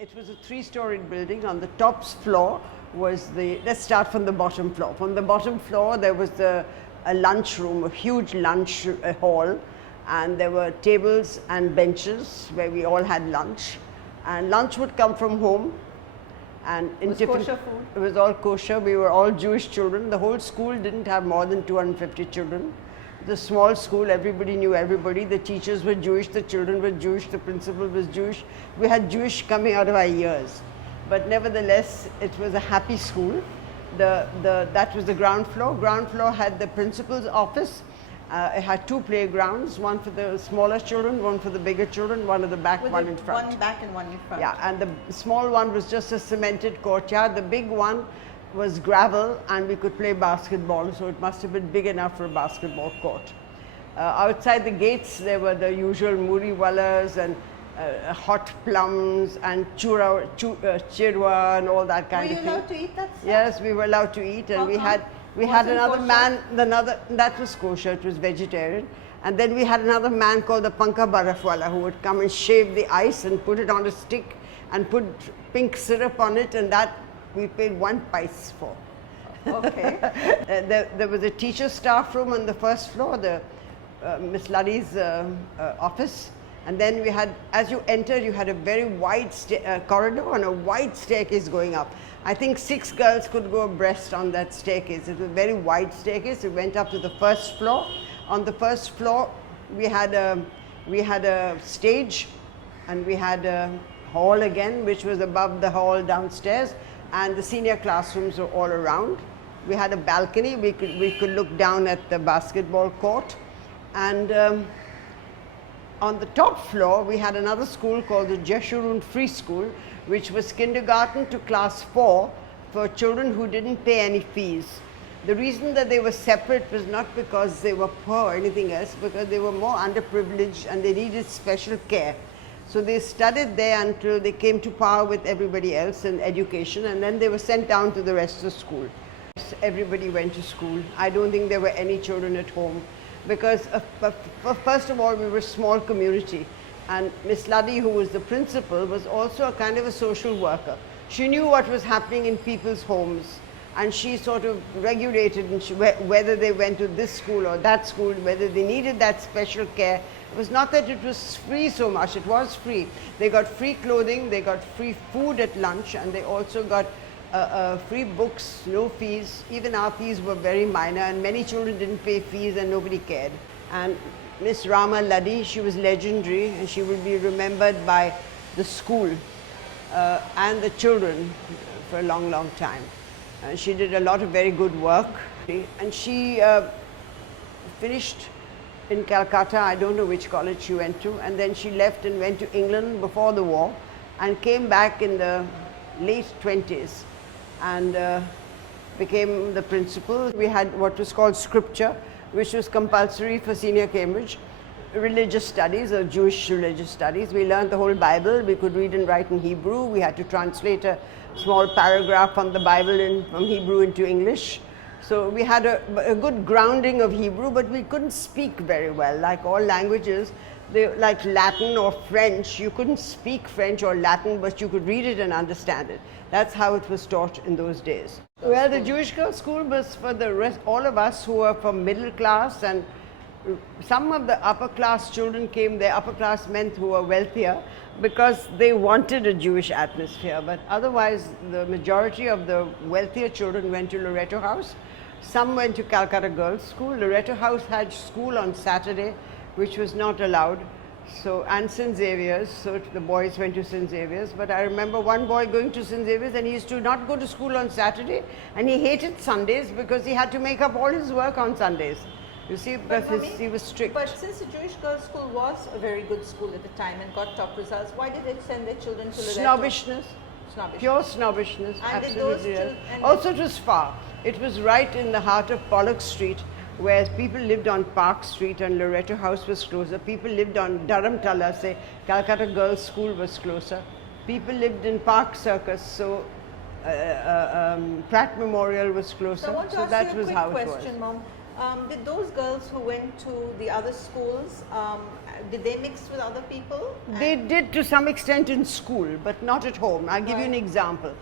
It was a three-storied building. On the top floor was let's start from the bottom floor. From the bottom floor there was a lunch room, a huge lunch hall, and there were tables and benches where we all had lunch. And lunch would come from home. And in different, kosher food? It was all kosher. We were all Jewish children. The whole school didn't have more than 250 children. The small school, everybody knew everybody. The teachers were Jewish, the children were Jewish, the principal was Jewish. We had Jewish coming out of our ears. But nevertheless, it was a happy school. That was the ground floor. Ground floor had the principal's office. It had two playgrounds, one for the smaller children, one for the bigger children, one at the back, one in front. One back and one in front. Yeah, and the small one was just a cemented courtyard. The big one was gravel, and we could play basketball, so it must have been big enough for a basketball court. Outside the gates there were the usual muri wallas and hot plums and chirwa and all that kind of thing. Were you allowed to eat that stuff? Yes, we were allowed to eat, and we had another man, that was kosher, it was vegetarian. And then we had another man called the Panka Barafwala who would come and shave the ice and put it on a stick and put pink syrup on it, and that we paid 1 paise for. Okay. There was a teacher staff room on the first floor, the Miss Luddy's office. And then we had, as you entered, you had a very wide corridor and a wide staircase going up. I think 6 girls could go abreast on that staircase. It was a very wide staircase. It went up to the first floor. On the first floor, we had a stage, and we had a hall again, which was above the hall downstairs, and the senior classrooms were all around. We had a balcony. We could look down at the basketball court, and on the top floor, we had another school called the Jeshurun Free School, which was kindergarten to class 4 for children who didn't pay any fees. The reason that they were separate was not because they were poor or anything else, because they were more underprivileged and they needed special care. So they studied there until they came to power with everybody else in education, and then they were sent down to the rest of the school. Everybody went to school. I don't think there were any children at home, because first of all, we were a small community, and Miss Luddy, who was the principal, was also a kind of a social worker. She knew what was happening in people's homes, and she sort of regulated whether they went to this school or that school, whether they needed that special care. It was not that it was free so much, it was free. They got free clothing, they got free food at lunch, and they also got free books, no fees. Even our fees were very minor, and many children didn't pay fees and nobody cared. And Miss Rama Luddy, she was legendary, and she will be remembered by the school and the children for a long, long time. She did a lot of very good work, and she finished in Calcutta. I don't know which college she went to, and then she left and went to England before the war and came back in the late 20s and became the principal. We had what was called scripture, which was compulsory for senior Cambridge, religious studies or Jewish religious studies. We learned the whole Bible. We could read and write in Hebrew. We had to translate a small paragraph from the Bible from Hebrew into English. So we had a good grounding of Hebrew, but we couldn't speak very well. Like all languages, like Latin or French, you couldn't speak French or Latin, but you could read it and understand it. That's how it was taught in those days. Well, the Jewish girls' school was for the rest, all of us who were from middle class, and some of the upper class children came there, upper class men who were wealthier, because they wanted a Jewish atmosphere. But otherwise, the majority of the wealthier children went to Loreto House. Some went to Calcutta Girls' School. Loreto House had school on Saturday, which was not allowed. So, and St. Xavier's, so the boys went to St. Xavier's. But I remember one boy going to St. Xavier's, and he used to not go to school on Saturday, and he hated Sundays because he had to make up all his work on Sundays. You see, because he was strict. But since the Jewish girls' school was a very good school at the time and got top results, why did they send their children to Loreto? Snobbishness. Pure snobbishness, and absolutely. Also, it was far. It was right in the heart of Pollock Street, where people lived on Park Street, and Loreto House was closer. People lived on Dharamtala, say Calcutta Girls' School was closer. People lived in Park Circus, so Pratt Memorial was closer. So I want to so ask that you was a how quick it question, was. Mom. Did those girls who went to the other schools, did they mix with other people? They did to some extent in school, but not at home. I'll give you an example.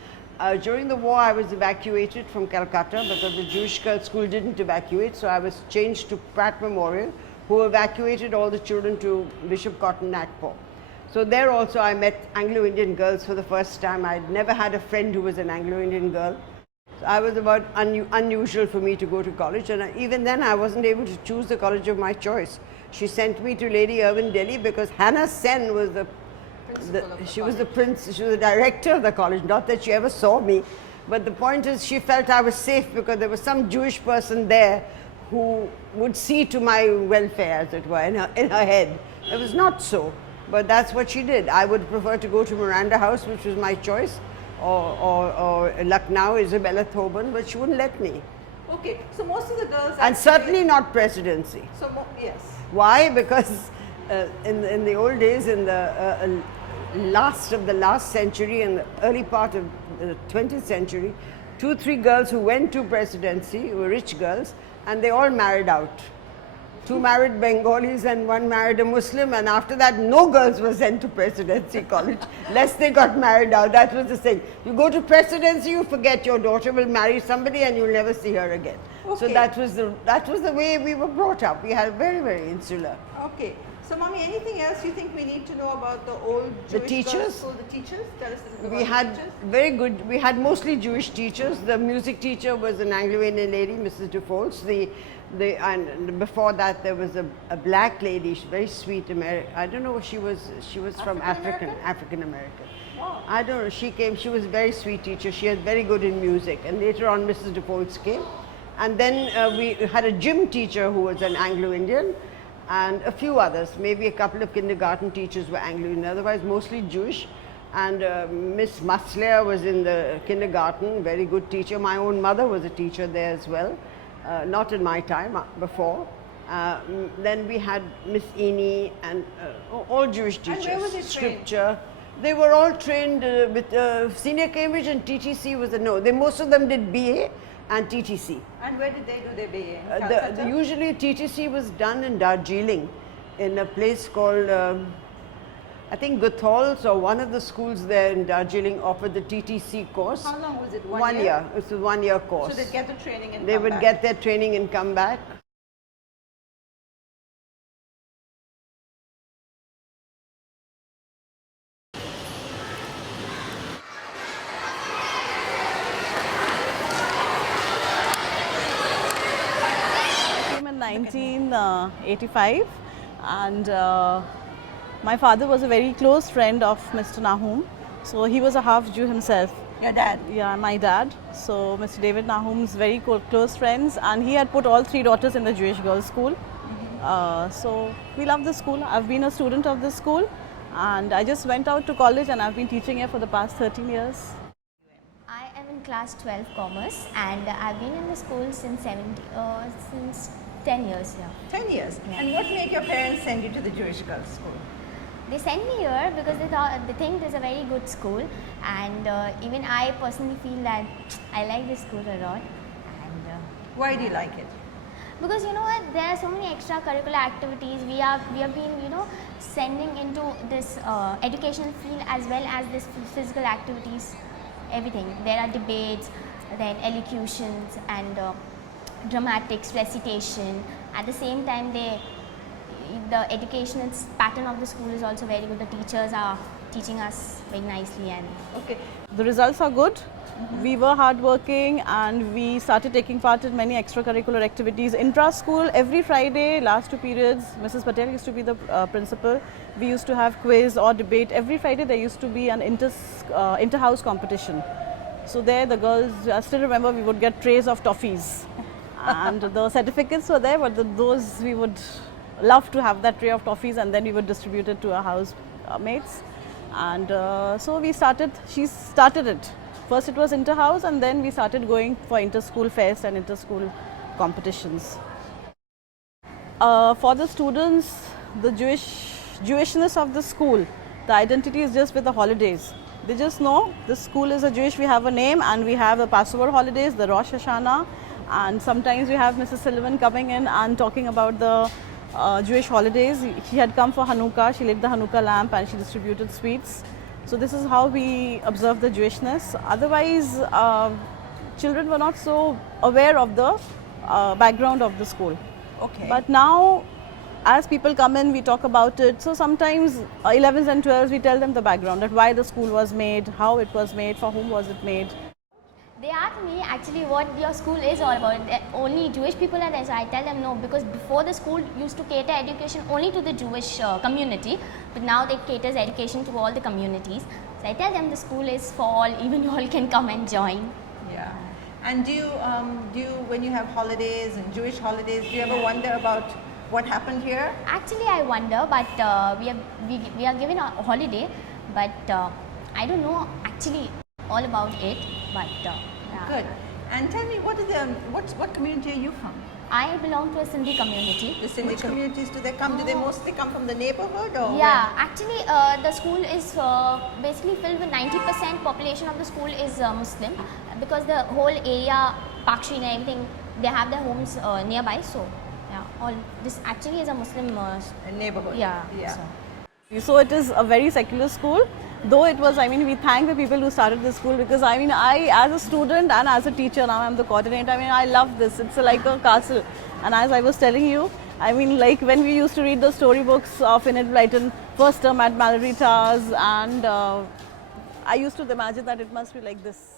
During the war, I was evacuated from Calcutta because the Jewish girls' school didn't evacuate, so I was changed to Pratt Memorial, who evacuated all the children to Bishop Cotton Nagpur. So there also I met Anglo-Indian girls for the first time. I'd never had a friend who was an Anglo-Indian girl. So I was about unusual for me to go to college, and even then I wasn't able to choose the college of my choice. She sent me to Lady Irwin Delhi because Hannah Sen was she was the director of the college. Not that she ever saw me, but the point is she felt I was safe because there was some Jewish person there who would see to my welfare, as it were, in her head. It was not so, but that's what she did. I would prefer to go to Miranda House, which was my choice, or Lucknow, Isabella Thoburn, but she wouldn't let me. Okay, so most of the girls... And certainly not presidency. So, yes. Why? Because in the old days, in the last of the last century and the early part of the 20th century, 2-3 girls who went to presidency were rich girls, and they all married out. 2 married Bengalis and 1 married a Muslim, and after that no girls were sent to presidency college lest they got married out. That was the thing. You go to presidency, you forget your daughter will marry somebody and you'll never see her again. Okay. So that was the way we were brought up. We had very, very insular. Okay. So, Mommy, anything else you think we need to know about the old Jewish girls' school? The teachers? Tell us about we had teachers. Very good. We had mostly Jewish teachers. The music teacher was an Anglo-Indian lady, Mrs. DeFoltz. And before that there was a black lady, very sweet American. I don't know, she was from African American. Wow. I don't know, she came, she was a very sweet teacher. She was very good in music, and later on Mrs. DeFoltz came. And then we had a gym teacher who was an Anglo-Indian, and a few others, maybe a couple of kindergarten teachers were Anglo-Indian, otherwise mostly Jewish. And Miss Masler was in the kindergarten, very good teacher. My own mother was a teacher there as well. Not in my time, before. Then we had Miss Eni and all Jewish teachers. And where was it Scripture. They were all trained with Senior Cambridge, and TTC was most of them did BA and TTC. And where did they do their BA? Usually TTC was done in Darjeeling, in a place called I think Guthol's, or one of the schools there in Darjeeling offered the TTC course. How long was it? 1 year. It's a 1 year course. So they'd get the training and come back. They would get their training and come back. I came in 1985, and my father was a very close friend of Mr. Nahum, so he was a half Jew himself. Your dad? Yeah, my dad. So Mr. David Nahum's very close friends, and he had put all 3 daughters in the Jewish girls' school. So we love the school. I've been a student of this school, and I just went out to college, and I've been teaching here for the past 13 years. I am in class 12 commerce, and I've been in the school since 10 years now. 10 years. Yeah. And what made your parents send you to the Jewish girls' school? They sent me here because they think it's a very good school, and even I personally feel that I like this school a lot. And why do you like it? because you know what, there are so many extracurricular activities. We have been sending into this educational field as well as this physical activities. Everything. There are debates, then elocutions and dramatics, recitation. At the same time, the educational pattern of the school is also very good. The teachers are teaching us very nicely, and Okay. The results are good. We were hardworking, and we started taking part in many extracurricular activities. Intra-school, every Friday, last 2 periods, Mrs. Patel used to be the principal. We used to have quiz or debate. Every Friday there used to be an inter-house competition. So there the girls, I still remember, we would get trays of toffees. And the certificates were there, but those we would love to have that tray of toffees, and then we would distribute it to our house mates. And so she started it. First it was inter-house, and then we started going for inter-school fest and inter-school competitions. For the students, the Jewishness of the school, the identity is just with the holidays. They just know this school is a Jewish, we have a name, and we have the Passover holidays, the Rosh Hashanah, And sometimes we have Mrs. Sullivan coming in and talking about the Jewish holidays. She had come for Hanukkah, she lit the Hanukkah lamp and she distributed sweets. So this is how we observe the Jewishness. Otherwise, children were not so aware of the background of the school. Okay. But now, as people come in, we talk about it. So sometimes 11s and 12s, we tell them the background, that why the school was made, how it was made, for whom was it made. They ask me actually what your school is all about. Only Jewish people are there, so I tell them no, because before the school used to cater education only to the Jewish community, but now they caters education to all the communities. So I tell them the school is for all, even you all can come and join. Yeah. And do you, when you have holidays and Jewish holidays, do you ever wonder about what happened here? Actually, I wonder, but we are given a holiday, but I don't know actually all about it. But yeah. Good. And tell me, what community are you from? I belong to a Sindhi community. The Sindhi communities, do they come? Do they mostly come from the neighborhood or? Yeah, actually, the school is basically filled with 90% population of the school is Muslim, because the whole area, Park Street and everything, they have their homes nearby. So, yeah, all this actually is a Muslim A neighborhood. Yeah. Yeah. So it is a very secular school. Though it was, I mean, we thank the people who started this school, because I mean, I as a student and as a teacher, now I'm the coordinator, I mean, I love this. It's like a castle. And as I was telling you, I mean, like when we used to read the storybooks of Enid Blyton, first term at Mallory Towers, and I used to imagine that it must be like this.